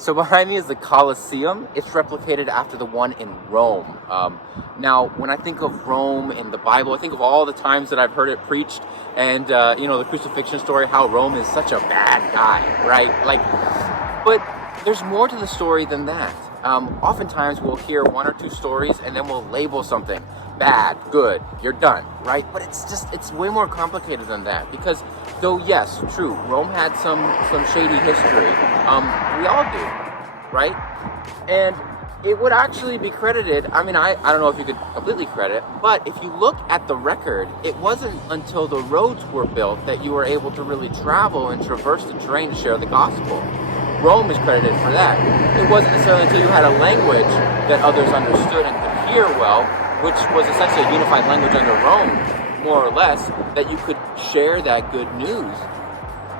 So behind me is the Colosseum. It's replicated after the one in Rome. Now, when I think of Rome in the Bible, I think of all the times that I've heard it preached, and the crucifixion story, how Rome is such a bad guy, right? But there's more to the story than that. Oftentimes we'll hear one or two stories and then we'll label something bad, good, you're done, right? But it's way more complicated than that, because though, yes, true, Rome had some shady history. We all do, right? And it would actually be credited, I don't know if you could completely credit, but if you look at the record, it wasn't until the roads were built that you were able to really travel and traverse the terrain to share the gospel. Rome is credited for that. It wasn't necessarily until you had a language that others understood and could hear well, which was essentially a unified language under Rome, more or less, that you could share that good news.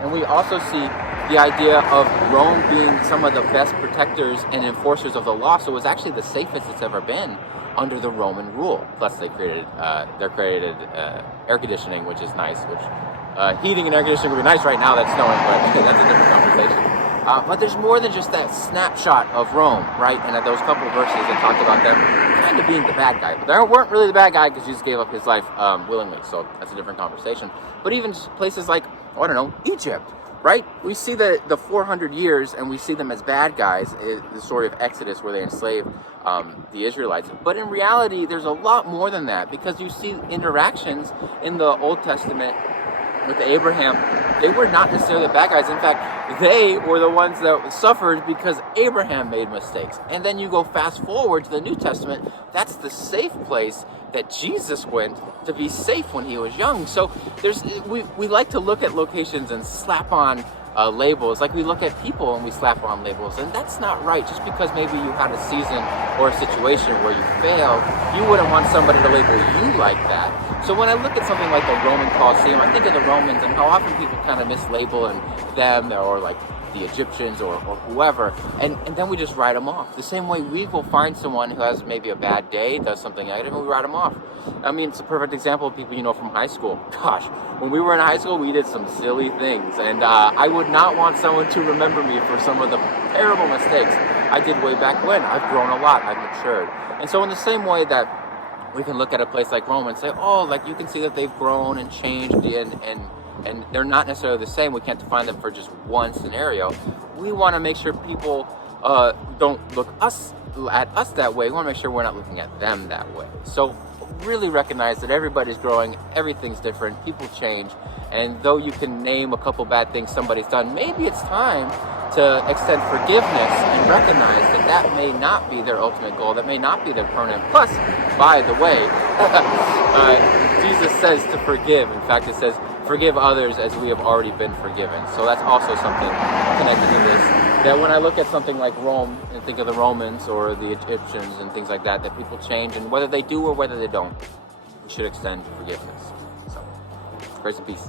And we also see the idea of Rome being some of the best protectors and enforcers of the law, so it was actually the safest it's ever been under the Roman rule. Plus they created air conditioning, which is nice, heating and air conditioning would be nice right now that's snowing, but that's a different conversation. But there's more than just that snapshot of Rome, right? And those couple of verses that talked about them kind of being the bad guy. But they weren't really the bad guy, because Jesus gave up his life willingly, so that's a different conversation. But even places like, Egypt, right? We see the 400 years and we see them as bad guys, the story of Exodus where they enslaved the Israelites. But in reality, there's a lot more than that, because you see interactions in the Old Testament with Abraham. They were not necessarily the bad guys. In fact, they were the ones that suffered because Abraham made mistakes. And then you go fast forward to the New Testament, that's the safe place that Jesus went to be safe when he was young. So we like to look at locations and slap on labels, like we look at people and we slap on labels, and that's not right. Just because maybe you had a season or a situation where you failed, you wouldn't want somebody to label you like that. So when I look at something like the Roman Colosseum, I think of the Romans and how often people kind of mislabel them, or like the Egyptians or whoever, and then we just write them off. The same way we will find someone who has maybe a bad day, does something negative, and we write them off. It's a perfect example of people from high school. Gosh, when we were in high school, we did some silly things, and I would not want someone to remember me for some of the terrible mistakes I did way back when. I've grown a lot, I've matured. And so in the same way that we can look at a place like Rome and say, you can see that they've grown and changed, and they're not necessarily the same. We can't define them for just one scenario. We want to make sure people don't look at us that way. We want to make sure we're not looking at them that way. So really recognize that everybody's growing, everything's different, people change, and though you can name a couple bad things somebody's done, maybe it's time to extend forgiveness and recognize that may not be their ultimate goal, that may not be their permanent. Plus, by the way, Jesus says to forgive. In fact, it says, forgive others as we have already been forgiven. So that's also something connected to this, that when I look at something like Rome and think of the Romans or the Egyptians and things like that people change, and whether they do or whether they don't, we should extend forgiveness. So, grace and peace.